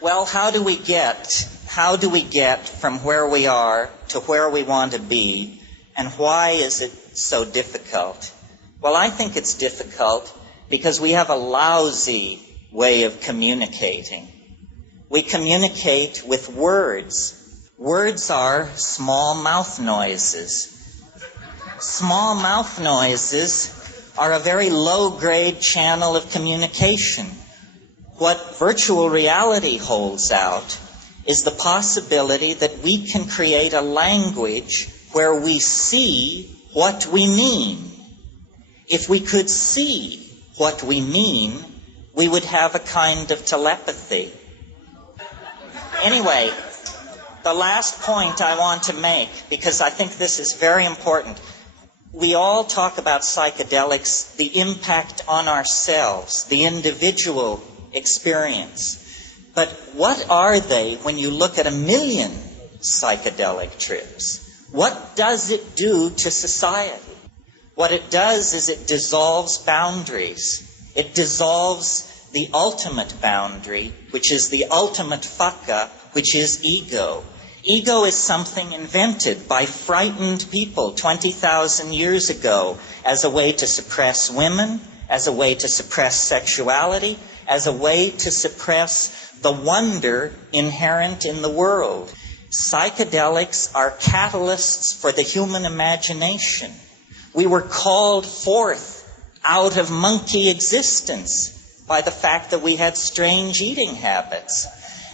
Well, how do we get from where we are to where we want to be, and why is it so difficult? Well, I think it's difficult because we have a lousy way of communicating. We communicate with words. Words are small mouth noises. Small mouth noises are a very low-grade channel of communication. What virtual reality holds out is the possibility that we can create a language where we see what we mean. If we could see what we mean, we would have a kind of telepathy. Anyway, the last point I want to make, because I think this is very important, we all talk about psychedelics, the impact on ourselves, the individual experience. But what are they when you look at 1 million psychedelic trips? What does it do to society? What it does is it dissolves boundaries. It dissolves the ultimate boundary, which is the ultimate fuck-up, which is ego. Ego is something invented by frightened people 20,000 years ago as a way to suppress women, as a way to suppress sexuality, as a way to suppress the wonder inherent in the world. Psychedelics are catalysts for the human imagination. We were called forth out of monkey existence by the fact that we had strange eating habits.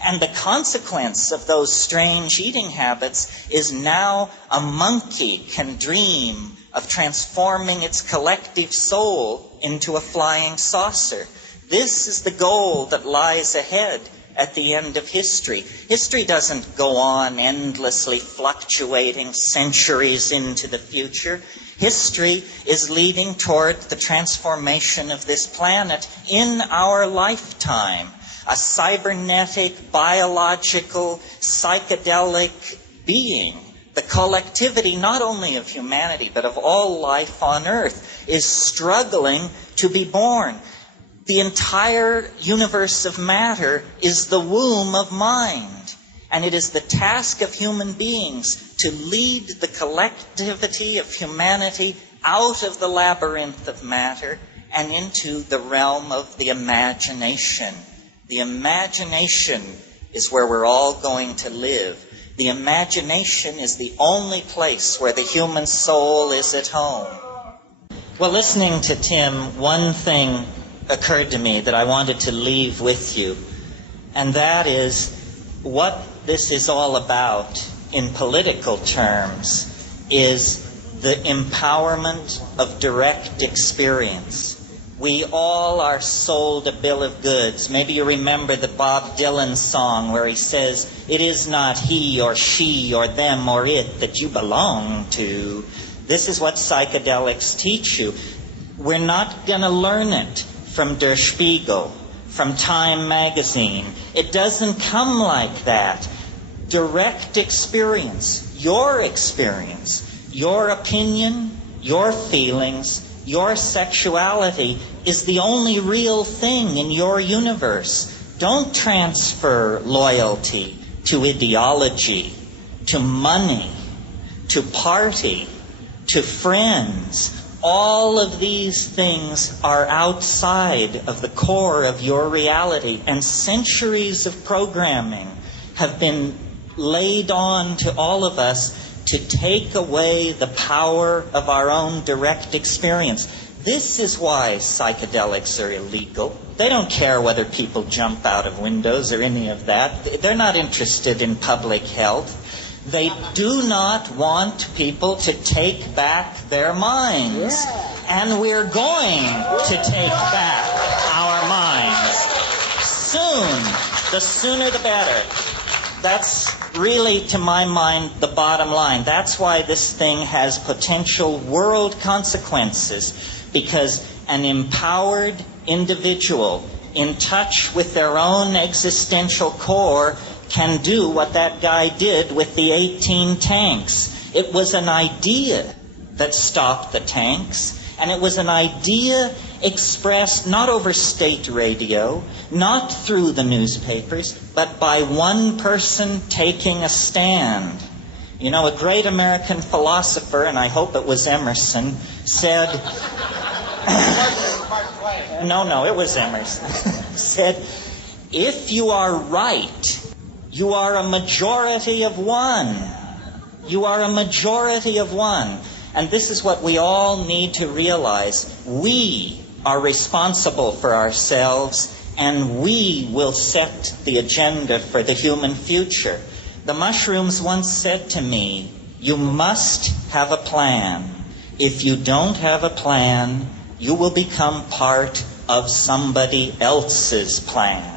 And the consequence of those strange eating habits is now a monkey can dream of transforming its collective soul into a flying saucer. This is the goal that lies ahead at the end of history. History doesn't go on endlessly fluctuating centuries into the future. History is leading toward the transformation of this planet in our lifetime. A cybernetic, biological, psychedelic being. The collectivity, not only of humanity, but of all life on Earth, is struggling to be born. The entire universe of matter is the womb of mind. And it is the task of human beings to lead the collectivity of humanity out of the labyrinth of matter and into the realm of the imagination. The imagination is where we're all going to live. The imagination is the only place where the human soul is at home. Well, listening to Tim, one thing occurred to me that I wanted to leave with you, and that is what this is all about in political terms is the empowerment of direct experience. We all are sold a bill of goods. Maybe you remember the Bob Dylan song where he says, "It is not he or she or them or it that you belong to." This is what psychedelics teach you. We're not going to learn it from Der Spiegel, from Time magazine. It doesn't come like that. Direct experience, your opinion, your feelings, your sexuality is the only real thing in your universe. Don't transfer loyalty to ideology, to money, to party, to friends. All of these things are outside of the core of your reality, and centuries of programming have been laid on to all of us to take away the power of our own direct experience. This is why psychedelics are illegal. They don't care whether people jump out of windows or any of that. They're not interested in public health. They do not want people to take back their minds. Yeah. And we're going to take back our minds. Soon. The sooner the better. That's really, to my mind, the bottom line. That's why this thing has potential world consequences, because an empowered individual in touch with their own existential core can do what that guy did with the 18 tanks. It was an idea that stopped the tanks, and it was an idea expressed not over state radio, not through the newspapers, but by one person taking a stand. You know, a great American philosopher, and I hope it was Emerson, said... No, it was Emerson. Said, if you are right, you are a majority of one. You are a majority of one. And this is what we all need to realize. We are responsible for ourselves, and we will set the agenda for the human future. The mushrooms once said to me, you must have a plan. If you don't have a plan, you will become part of somebody else's plan.